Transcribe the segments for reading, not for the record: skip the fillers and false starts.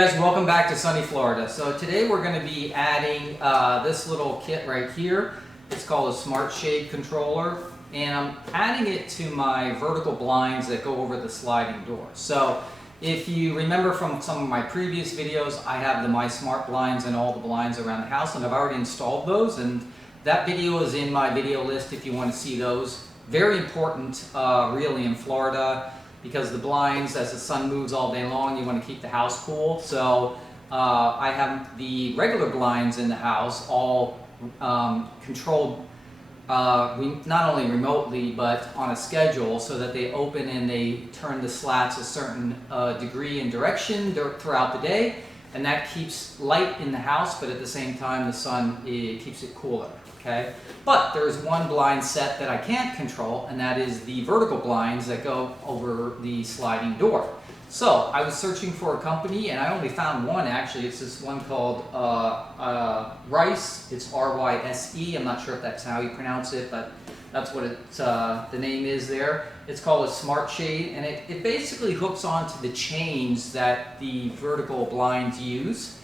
guys, welcome back to sunny Florida. So today we're going to be adding this little kit right here. It's called a Smart Shade Controller, and I'm adding it to my vertical blinds that go over the sliding door. So if you remember from some of my previous videos, I have the My Smart blinds and all the blinds around the house, and I've already installed those, and that video is in my video list if you want to see those. Very important really in Florida, because the blinds, as the sun moves all day long, you want to keep the house cool. So I have the regular blinds in the house all controlled not only remotely but on a schedule, so that they open and they turn the slats a certain degree and direction throughout the day, and that keeps light in the house, but at the same time the sun, it keeps it cooler. Okay, but there is one blind set that I can't control, and that is the vertical blinds that go over the sliding door. So I was searching for a company, and I only found one actually. It's this one called RYSE. It's RYSE. I'm not sure if that's how you pronounce it, but that's what the name is there. It's called a Smart Shade, and it basically hooks onto the chains that the vertical blinds use.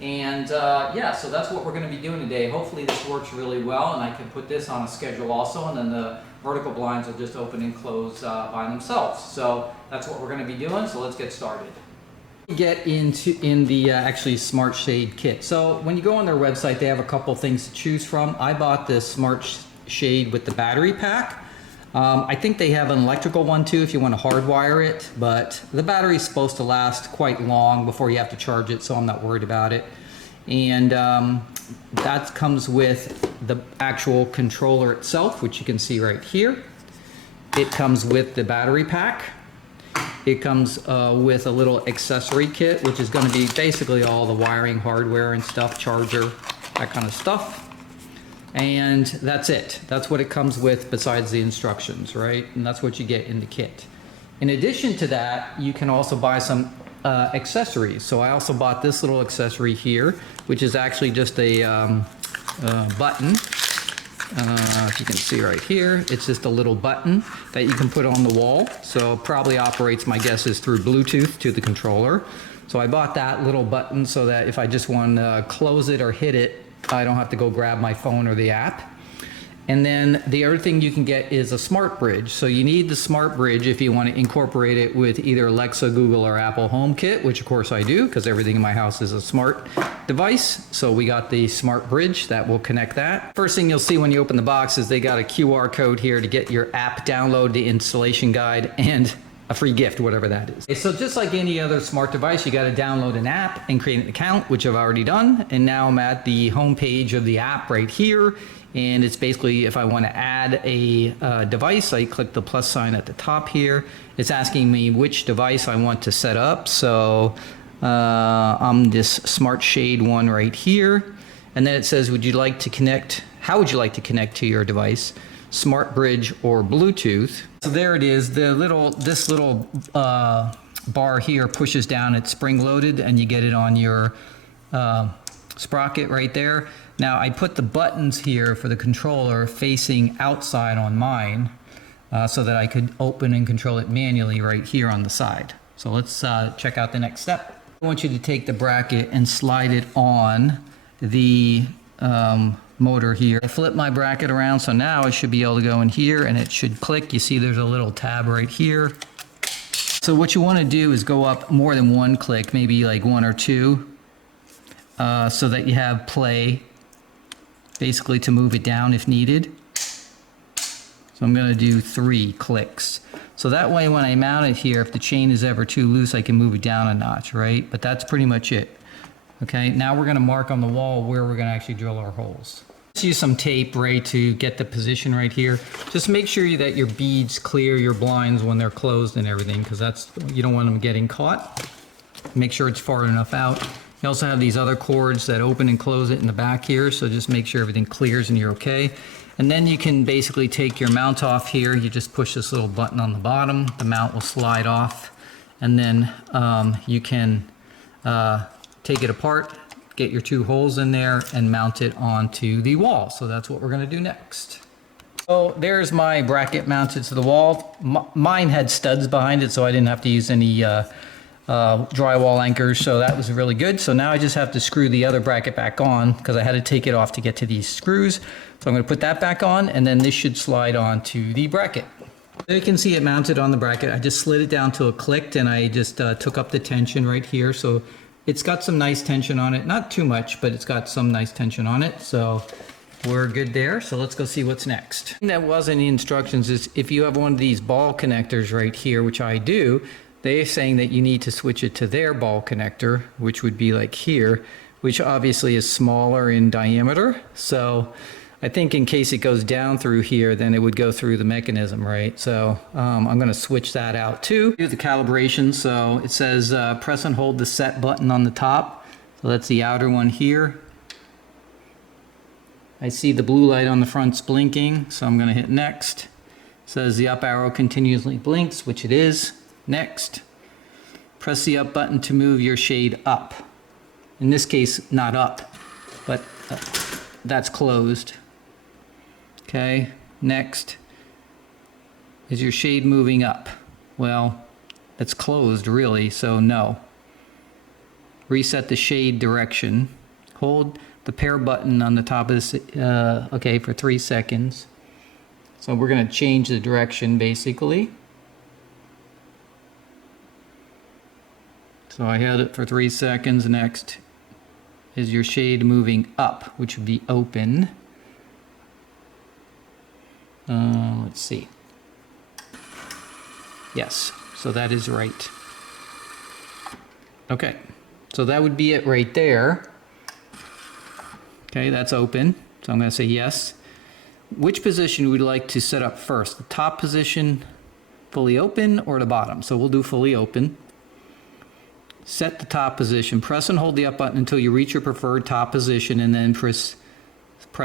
And yeah, so that's what we're going to be doing today. Hopefully this works really well, and I can put this on a schedule also, and then the vertical blinds will just open and close by themselves. So that's what we're going to be doing, so let's get started. Get in the actually Smart Shade kit. So when you go on their website, they have a couple things to choose from. I bought this Smart Shade with the battery pack. I think they have an electrical one too if you want to hardwire it, but the battery is supposed to last quite long before you have to charge it, so I'm not worried about it. And that comes with the actual controller itself, which you can see right here. It comes with the battery pack. It comes with a little accessory kit, which is going to be basically all the wiring, hardware and stuff, charger, that kind of stuff. And that's it. That's what it comes with besides the instructions, right? And that's what you get in the kit. In addition to that, you can also buy some accessories. So I also bought this little accessory here, which is actually just a button. If you can see right here, it's just a little button that you can put on the wall. So probably operates, my guess is, through Bluetooth to the controller. So I bought that little button so that if I just want to close it or hit it, I don't have to go grab my phone or the app. And then the other thing you can get is a smart bridge. So you need the smart bridge if you want to incorporate it with either Alexa, Google, or Apple HomeKit, which of course I do, because everything in my house is a smart device. So we got the smart bridge that will connect that. First thing you'll see when you open the box is they got a QR code here to get your app download, the installation guide, and a free gift, whatever that is. So just like any other smart device, you got to download an app and create an account, which I've already done. And now I'm at the home page of the app right here. And it's basically, if I want to add a device, I click the plus sign at the top here. It's asking me which device I want to set up. So I'm this Smart Shade one right here. And then it says, would you like to connect? How would you like to connect to your device? Smart Bridge or Bluetooth. So there it is. This little bar here pushes down. It's spring loaded, and you get it on your sprocket right there. Now I put the buttons here for the controller facing outside on mine, so that I could open and control it manually right here on the side. So let's check out the next step. I want you to take the bracket and slide it on the motor here. I flip my bracket around, so now I should be able to go in here and it should click. You see there's a little tab right here. So what you want to do is go up more than one click, maybe like one or two, so that you have play, basically to move it down if needed. So I'm going to do 3 clicks. So that way when I mount it here, if the chain is ever too loose, I can move it down a notch, right? But that's pretty much it. Okay, now we're going to mark on the wall where we're going to actually drill our holes. Let's use some tape, right, to get the position right here. Just make sure that your beads clear your blinds when they're closed and everything, because you don't want them getting caught. Make sure it's far enough out. You also have these other cords that open and close it in the back here, so just make sure everything clears and you're okay. And then you can basically take your mount off here. You just push this little button on the bottom. The mount will slide off, and then you can take it apart, get your 2 holes in there, and mount it onto the wall. So that's what we're going to do next. So there's my bracket mounted to the wall. Mine had studs behind it, so I didn't have to use any drywall anchors, so that was really good. So now I just have to screw the other bracket back on because I had to take it off to get to these screws. So I'm going to put that back on, and then this should slide onto the bracket. There you can see it mounted on the bracket. I just slid it down till it clicked, and I just took up the tension right here. So it's got some nice tension on it. Not too much, but it's got some nice tension on it. So we're good there. So let's go see what's next. The thing that was in the instructions is if you have one of these ball connectors right here, which I do, they're saying that you need to switch it to their ball connector, which would be like here, which obviously is smaller in diameter. So I think in case it goes down through here, then it would go through the mechanism, right? So I'm going to switch that out too. Do the calibration. So it says press and hold the set button on the top. So that's the outer one here. I see the blue light on the front's blinking, so I'm going to hit next. It says the up arrow continuously blinks, which it is. Next. Press the up button to move your shade up. In this case, not up, but that's closed. Okay, next. Is your shade moving up? Well, it's closed really, so no. Reset the shade direction. Hold the pair button on the top of this, okay, for 3 seconds. So we're going to change the direction basically. So I held it for 3 seconds. Next. Is your shade moving up, which would be open. Let's see. Yes, so that is right. Okay, so that would be it right there. Okay, that's open, so I'm going to say yes. Which position would you like to set up first? The top position, fully open, or the bottom? So we'll do fully open. Set the top position. Press and hold the up button until you reach your preferred top position, and then press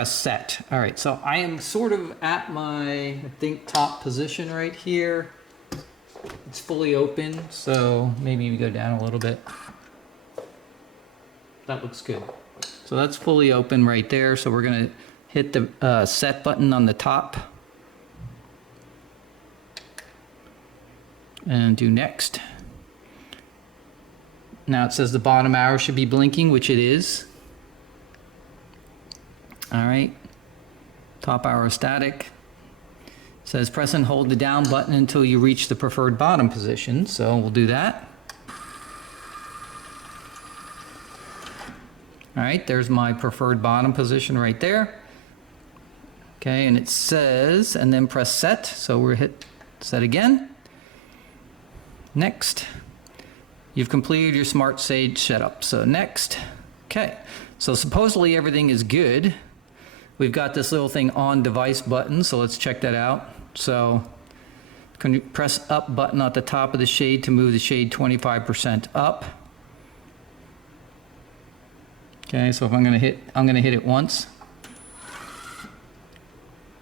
set. All right, so I am sort of at my, I think, top position right here. It's fully open, so maybe we go down a little bit. That looks good. So that's fully open right there. So we're going to hit the set button on the top and do next. Now it says the bottom arrow should be blinking, which it is. All right, top arrow static. It says press and hold the down button until you reach the preferred bottom position. So we'll do that. All right, there's my preferred bottom position right there. Okay, and it says, and then press set. So we're hit set again. Next. You've completed your Smart Sage setup. So next. Okay, so supposedly everything is good. We've got this little thing on device button, so let's check that out. So can you press up button at the top of the shade to move the shade 25% up. Okay, so if I'm gonna hit it once.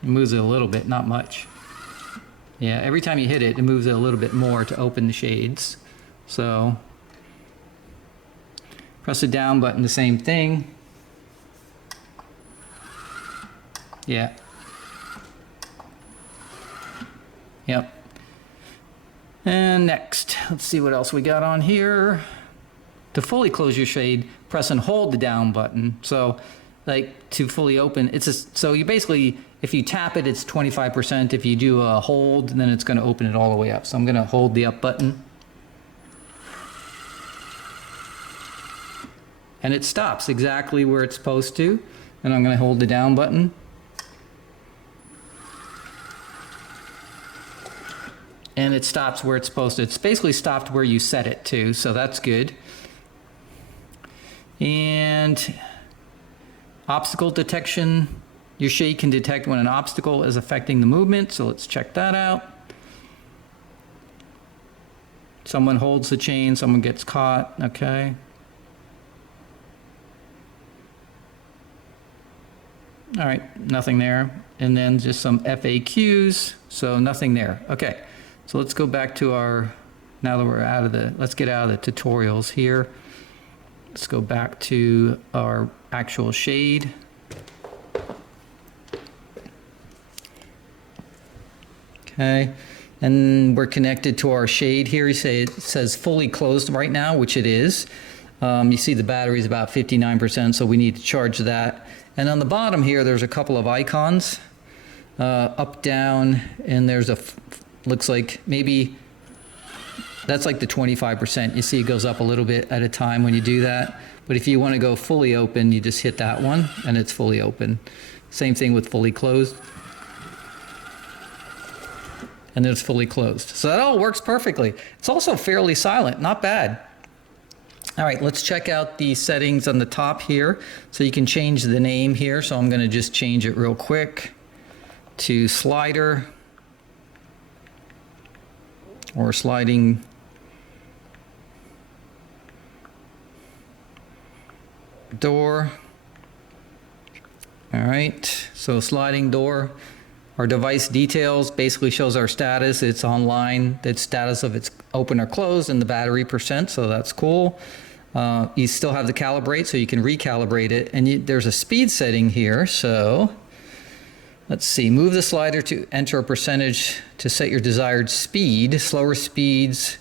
It moves it a little bit, not much. Yeah, every time you hit it, it moves it a little bit more to open the shades. So press the down button, the same thing. Yeah. Yep. And next, let's see what else we got on here. To fully close your shade, press and hold the down button. So like to fully open, so you basically, if you tap it, it's 25%. If you do a hold, then it's going to open it all the way up. So I'm going to hold the up button. And it stops exactly where it's supposed to. And I'm going to hold the down button. And it stops where it's supposed to. It's basically stopped where you set it to, so that's good. And obstacle detection. Your shade can detect when an obstacle is affecting the movement, so let's check that out. Someone holds the chain, someone gets caught, okay. All right, nothing there. And then just some FAQs, so nothing there. Okay, so let's go back to our, now that we're out of the, let's get out of the tutorials here. Let's go back to our actual shade. Okay, And we're connected to our shade here. It says fully closed right now, which it is. You see the battery is about 59%, so we need to charge that. And on the bottom here, there's a couple of icons, up, down, and there's looks like maybe, that's like the 25%. You see it goes up a little bit at a time when you do that. But if you want to go fully open, you just hit that one, and it's fully open. Same thing with fully closed. And then it's fully closed. So that all works perfectly. It's also fairly silent, not bad. All right, let's check out the settings on the top here. So you can change the name here. So I'm gonna just change it real quick to slider or sliding door. All right, so sliding door. Our device details basically shows our status. It's online, the status of it's open or closed, and the battery percent, so that's cool. You still have the calibrate, so you can recalibrate it. And there's a speed setting here, so let's see. Move the slider to enter a percentage to set your desired speed. Slower speeds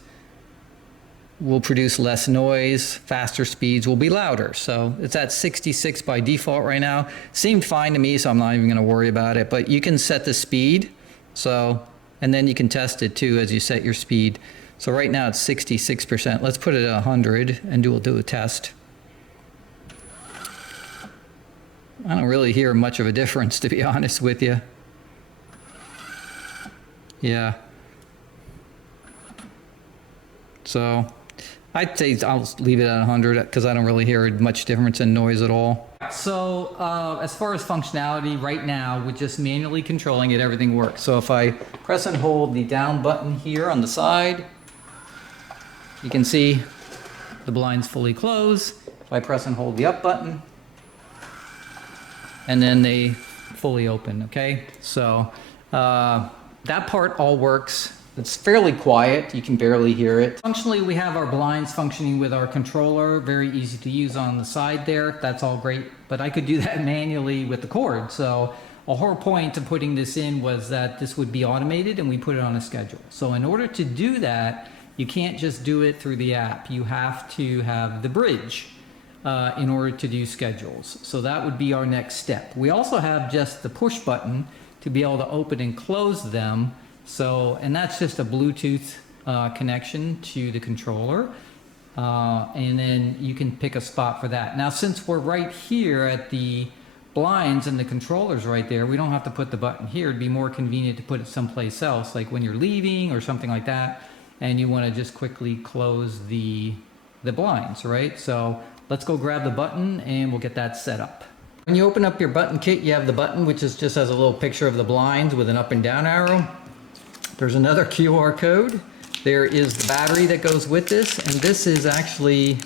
will produce less noise, faster speeds will be louder. So it's at 66 by default right now. Seemed fine to me, so I'm not even gonna worry about it, but you can set the speed. So, and then you can test it too as you set your speed. So right now it's 66%. Let's put it at 100 and we'll do a test. I don't really hear much of a difference, to be honest with you. Yeah. So I'd say I'll leave it at 100 because I don't really hear much difference in noise at all. So as far as functionality, right now with just manually controlling it, everything works. So if I press and hold the down button here on the side, you can see the blinds fully close. If I press and hold the up button, and then they fully open, okay? So that part all works. It's fairly quiet, you can barely hear it. Functionally, we have our blinds functioning with our controller, very easy to use on the side there. That's all great, but I could do that manually with the cord. So a whole point of putting this in was that this would be automated and we put it on a schedule. So in order to do that, you can't just do it through the app. You have to have the bridge in order to do schedules. So that would be our next step. We also have just the push button to be able to open and close them. So, and that's just a Bluetooth connection to the controller. And then you can pick a spot for that. Now, since we're right here at the blinds and the controller's right there, we don't have to put the button here. It'd be more convenient to put it someplace else, like when you're leaving or something like that, and you want to just quickly close the blinds, right? So let's go grab the button and we'll get that set up. When you open up your button kit, you have the button, which is just has a little picture of the blinds with an up and down arrow. There's another QR code. There is the battery that goes with this, and this is actually,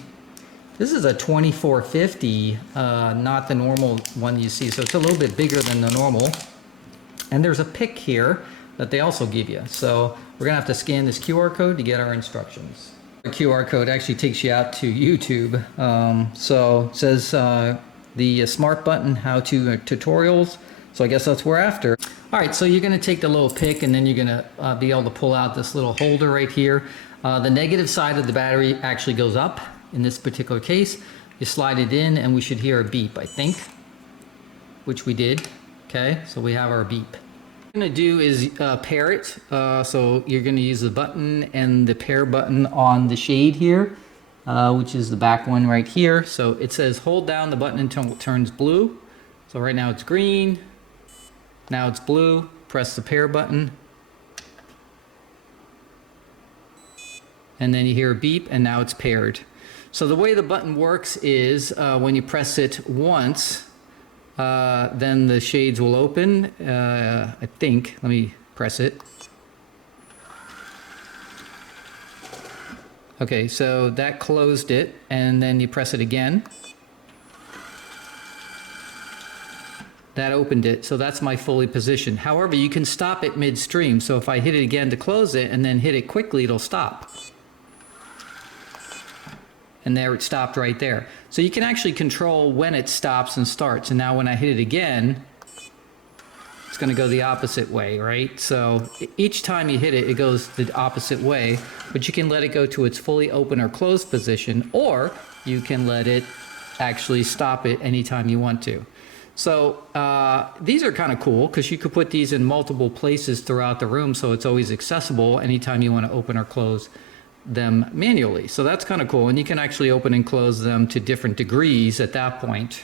this is a 2450, not the normal one you see, so it's a little bit bigger than the normal. And there's a pick here that they also give you. So we're gonna have to scan this QR code to get our instructions. The QR code actually takes you out to YouTube. So it says the smart button, how to tutorials. So I guess that's what we're after. All right, so you're gonna take the little pick and then you're gonna be able to pull out this little holder right here. The negative side of the battery actually goes up in this particular case. You slide it in and we should hear a beep, I think, which we did. Okay, so we have our beep. What I'm gonna do is pair it. So you're gonna use the button and the pair button on the shade here, which is the back one right here. So it says hold down the button until it turns blue. So right now it's green. Now it's blue, press the pair button. And then you hear a beep and now it's paired. So the way the button works is when you press it once, then the shades will open, I think. Let me press it. Okay, so that closed it, and then you press it again. That opened it, so that's my fully positioned. However, you can stop it midstream, so if I hit it again to close it and then hit it quickly, it'll stop. And there it stopped right there. So you can actually control when it stops and starts. And now when I hit it again, it's going to go the opposite way, right? So each time you hit it, it goes the opposite way, but you can let it go to its fully open or closed position, or you can let it actually stop it anytime you want to. So these are kind of cool because you could put these in multiple places throughout the room, so it's always accessible anytime you want to open or close them manually. So that's kind of cool, and you can actually open and close them to different degrees at that point.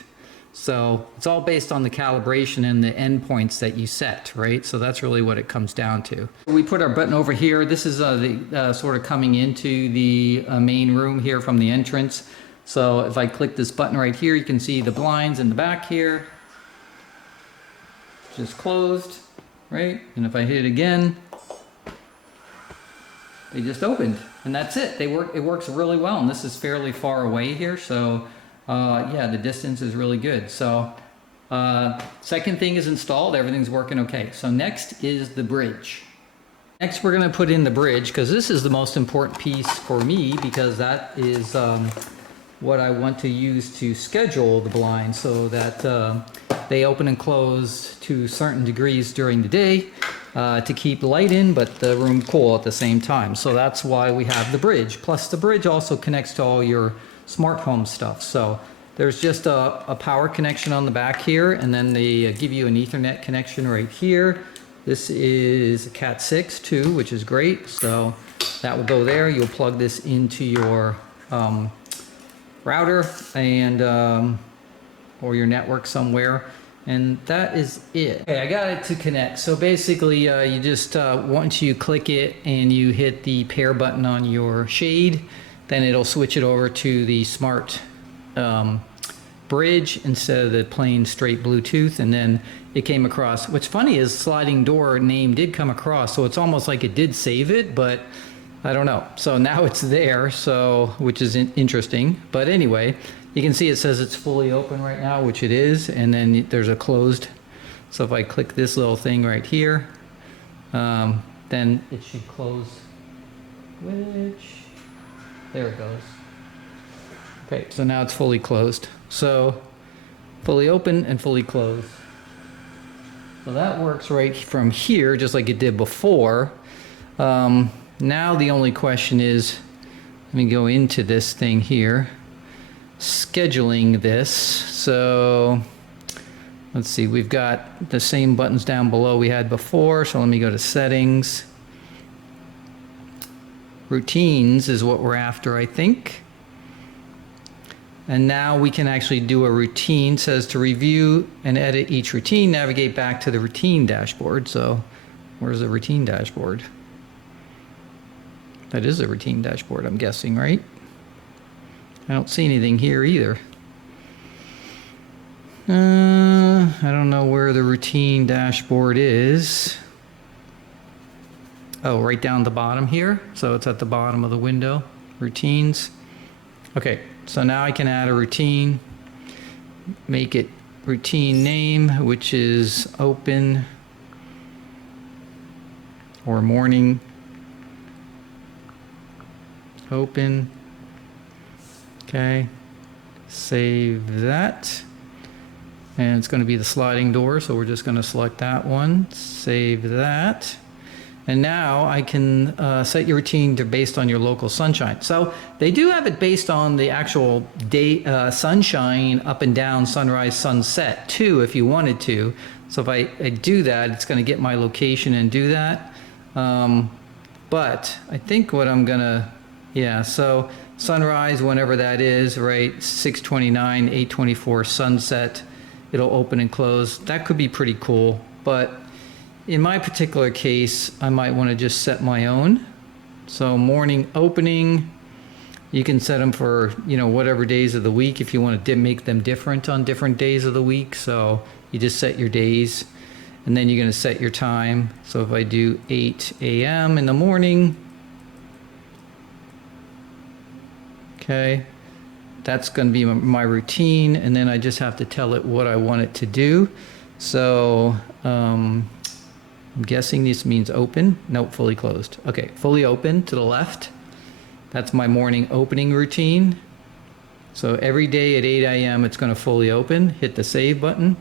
So it's all based on the calibration and the endpoints that you set, right? So that's really what it comes down to. We put our button over here. This is the sort of coming into the main room here from the entrance. So if I click this button right here, you can see the blinds in the back here. Just closed, right? And if I hit it again, they just opened, and that's it. They work. It works really well, and this is fairly far away here, so yeah, the distance is really good. So second thing is installed. Everything's working okay. So next is the bridge. Next, we're going to put in the bridge because this is the most important piece for me, because that is what I want to use to schedule the blinds so that they open and close to certain degrees during the day to keep light in but the room cool at the same time. So that's why we have the bridge. Plus the bridge also connects to all your smart home stuff. So there's just a power connection on the back here, and then they give you an Ethernet connection right here. This is a Cat 6 too, which is great. So that will go there. You'll plug this into your router and or your network somewhere, and that is it. Okay, I got it to connect. So basically you just once you click it and you hit the pair button on your shade, then it'll switch it over to the smart bridge instead of the plain straight Bluetooth, and then it came across. What's funny is sliding door name did come across, so it's almost like it did save it, but I don't know. So now it's there, so which is interesting. But anyway, you can see it says it's fully open right now, which it is, and then there's a closed. So if I click this little thing right here, then it should close, which, there it goes. Okay, so now it's fully closed. So fully open and fully closed. So that works right from here, just like it did before. Now the only question is, let me go into this thing here, scheduling this. So let's see, we've got the same buttons down below we had before. So let me go to settings. Routines is what we're after, I think. And now we can actually do a routine. It says to review and edit each routine, navigate back to the routine dashboard. So where's the routine dashboard? That is a routine dashboard, I'm guessing, right? I don't see anything here either. I don't know where the routine dashboard is. Oh, right down the bottom here. So it's at the bottom of the window, routines. Okay, so now I can add a routine, make it routine name, which is open or morning. Open. Okay, save that, and it's going to be the sliding door, so we're just going to select that one, save that, and now I can set your routine to based on your local sunshine. So they do have it based on the actual day sunshine, up and down, sunrise, sunset too, if you wanted to. So if I do that, it's going to get my location and do that. But I think what I'm gonna, yeah, so sunrise, whenever that is, right, 6:29, 8:24, sunset, it'll open and close. That could be pretty cool, but in my particular case, I might want to just set my own. So morning opening, you can set them for, you know, whatever days of the week if you want to make them different on different days of the week. So you just set your days, and then you're going to set your time. So if I do 8 a.m. in the morning, okay, that's going to be my routine, and then I just have to tell it what I want it to do. So I'm guessing this means open. Nope, fully closed. Okay, fully open to the left. That's my morning opening routine. So every day at 8 a.m. it's going to fully open. Hit the save button.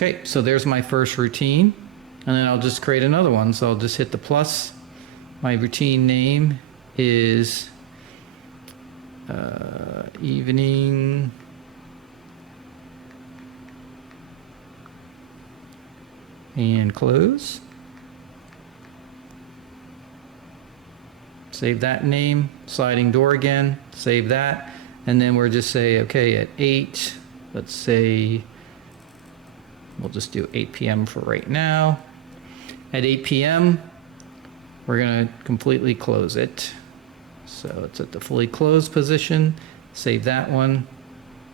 Okay, so there's my first routine, and then I'll just create another one. So I'll just hit the plus. My routine name is evening and close. Save that name, sliding door again, save that, and then we're just say, okay, at 8, let's say, we'll just do 8 p.m. for right now. At 8 p.m., we're gonna completely close it. So it's at the fully closed position, save that one.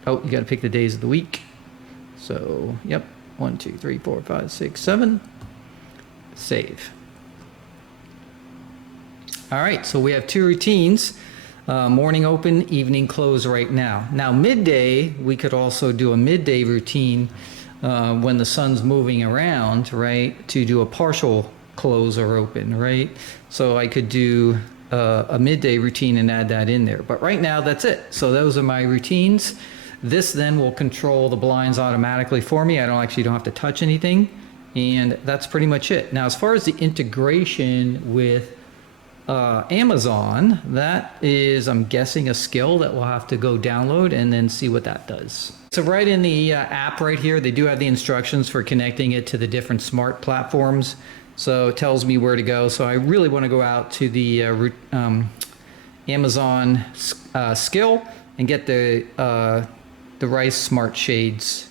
Oh, you gotta pick the days of the week. So, yep, 1, 2, 3, 4, 5, 6, 7, save. All right, so we have 2 routines, morning open, evening close right now. Now midday, we could also do a midday routine when the sun's moving around, right, to do a partial close or open, right? So I could do a midday routine and add that in there. But right now, that's it. So those are my routines. This then will control the blinds automatically for me. I don't have to touch anything. And that's pretty much it. Now, as far as the integration with Amazon, that is, I'm guessing, a skill that we'll have to go download and then see what that does. So right in the app right here, they do have the instructions for connecting it to the different smart platforms. So it tells me where to go. So I really want to go out to the Amazon skill and get the RYSE Smart Shades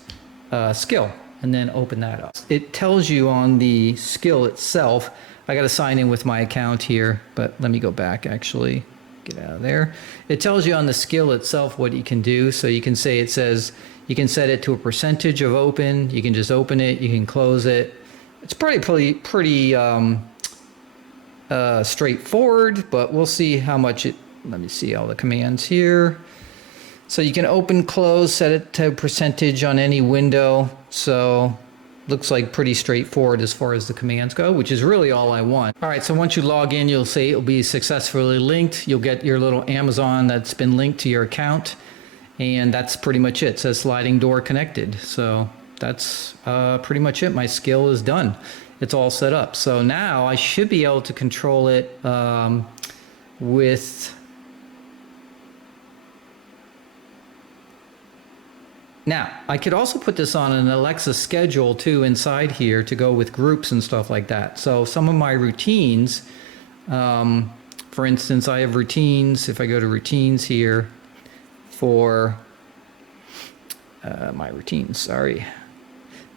skill, and then open that up. It tells you on the skill itself. I got to sign in with my account here, but let me go back actually, get out of there. It tells you on the skill itself what you can do. So you can say, it says you can set it to a percentage of open. You can just open it, you can close it. It's pretty straightforward, but we'll see how much it, let me see all the commands here. So you can open, close, set it to percentage on any window. So looks like pretty straightforward as far as the commands go, which is really all I want. All right, so once you log in, you'll see it'll be successfully linked. You'll get your little Amazon that's been linked to your account, and that's pretty much it. It says sliding door connected. So that's pretty much it. My skill is done. It's all set up. So now I should be able to control it with... Now, I could also put this on an Alexa schedule too inside here to go with groups and stuff like that. So some of my routines, for instance, I have routines, if I go to routines here for my routines, sorry.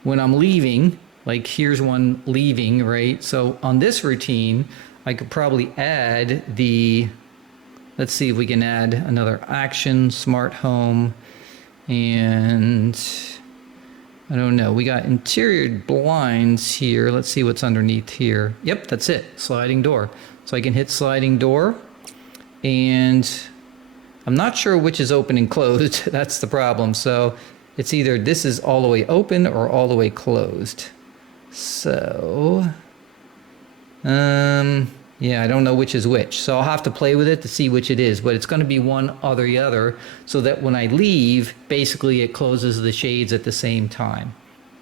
When I'm leaving, like here's one leaving, right? So on this routine, I could probably add the, let's see if we can add another action, smart home, and I don't know, we got interior blinds here. Let's see what's underneath here. Yep, that's it, sliding door. So I can hit sliding door, and I'm not sure which is open and closed. That's the problem. So it's either this is all the way open or all the way closed. So, yeah, I don't know which is which. So I'll have to play with it to see which it is, but it's going to be one or the other, so that when I leave, basically it closes the shades at the same time,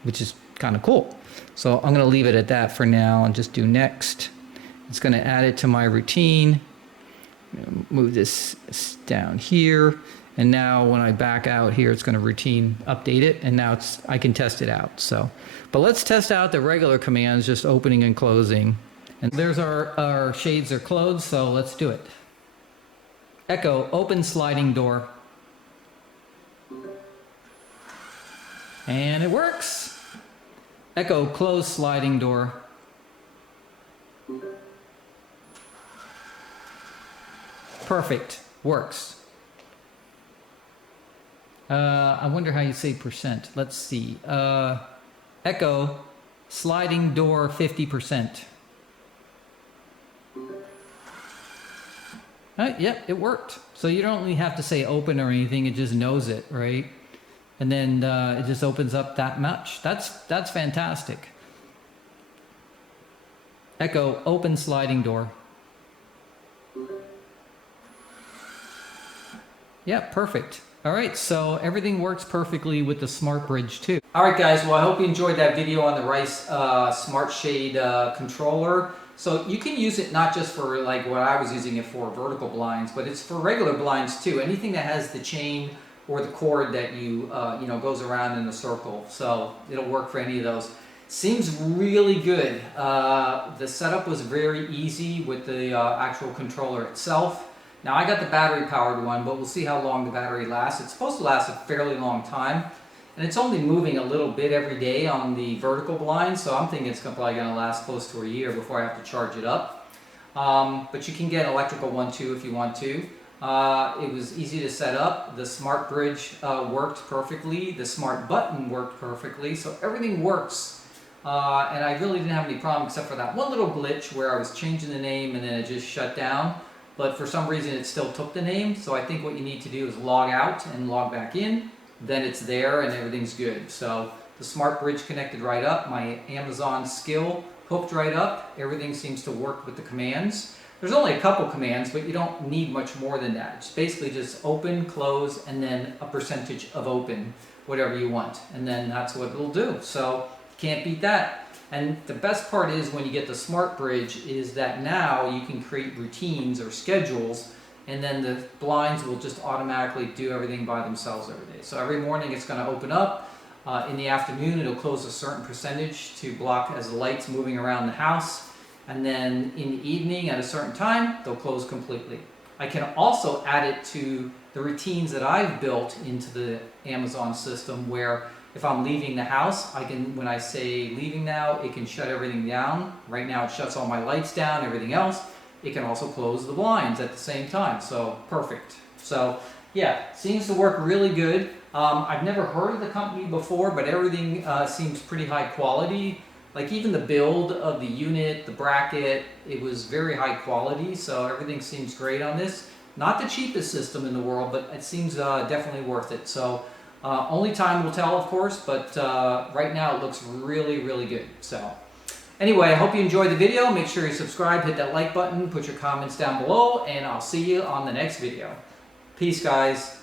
which is kind of cool. So I'm going to leave it at that for now and just do next. It's going to add it to my routine. Move this down here. And now when I back out here, it's going to routine update it, and now I can test it out. So, but let's test out the regular commands, just opening and closing. And there's our shades are closed, so let's do it. Echo, open sliding door. And it works. Echo, close sliding door. Perfect, works. I wonder how you say percent. Let's see. Echo, sliding door 50%. Yep, it worked. So you don't really have to say open or anything. It just knows it, right? And then it just opens up that much. That's fantastic. Echo, open sliding door. Yeah, perfect. All right, so everything works perfectly with the Smart Bridge too. All right, guys, well, I hope you enjoyed that video on the RYSE Smart Shade controller. So you can use it not just for like what I was using it for, vertical blinds, but it's for regular blinds too. Anything that has the chain or the cord that you goes around in a circle. So it'll work for any of those. Seems really good. The setup was very easy with the actual controller itself. Now I got the battery powered one, but we'll see how long the battery lasts. It's supposed to last a fairly long time, and it's only moving a little bit every day on the vertical blind, so I'm thinking it's probably going to last close to a year before I have to charge it up. But you can get an electrical one too if you want to. It was easy to set up. The Smart Bridge worked perfectly. The Smart Button worked perfectly, so everything works. And I really didn't have any problem except for that one little glitch where I was changing the name and then it just shut down. But for some reason it still took the name, so I think what you need to do is log out and log back in. Then it's there and everything's good. So the Smart Bridge connected right up. My Amazon skill hooked right up. Everything seems to work with the commands. There's only a couple commands, but you don't need much more than that. It's basically just open, close, and then a percentage of open, whatever you want. And then that's what it'll do. So can't beat that. And the best part is when you get the Smart Bridge is that now you can create routines or schedules, and then the blinds will just automatically do everything by themselves every day. So every morning it's going to open up. In the afternoon it'll close a certain percentage to block as the light's moving around the house. And then in the evening at a certain time they'll close completely. I can also add it to the routines that I've built into the Amazon system where if I'm leaving the house, I can, when I say leaving now, it can shut everything down. Right now it shuts all my lights down, everything else. It can also close the blinds at the same time, so perfect. So yeah, seems to work really good. I've never heard of the company before, but everything seems pretty high quality. Like even the build of the unit, the bracket, it was very high quality, so everything seems great on this. Not the cheapest system in the world, but it seems definitely worth it. So. Only time will tell, of course, but right now it looks really, really good. So anyway, I hope you enjoyed the video. Make sure you subscribe, hit that like button, put your comments down below, and I'll see you on the next video. Peace, guys.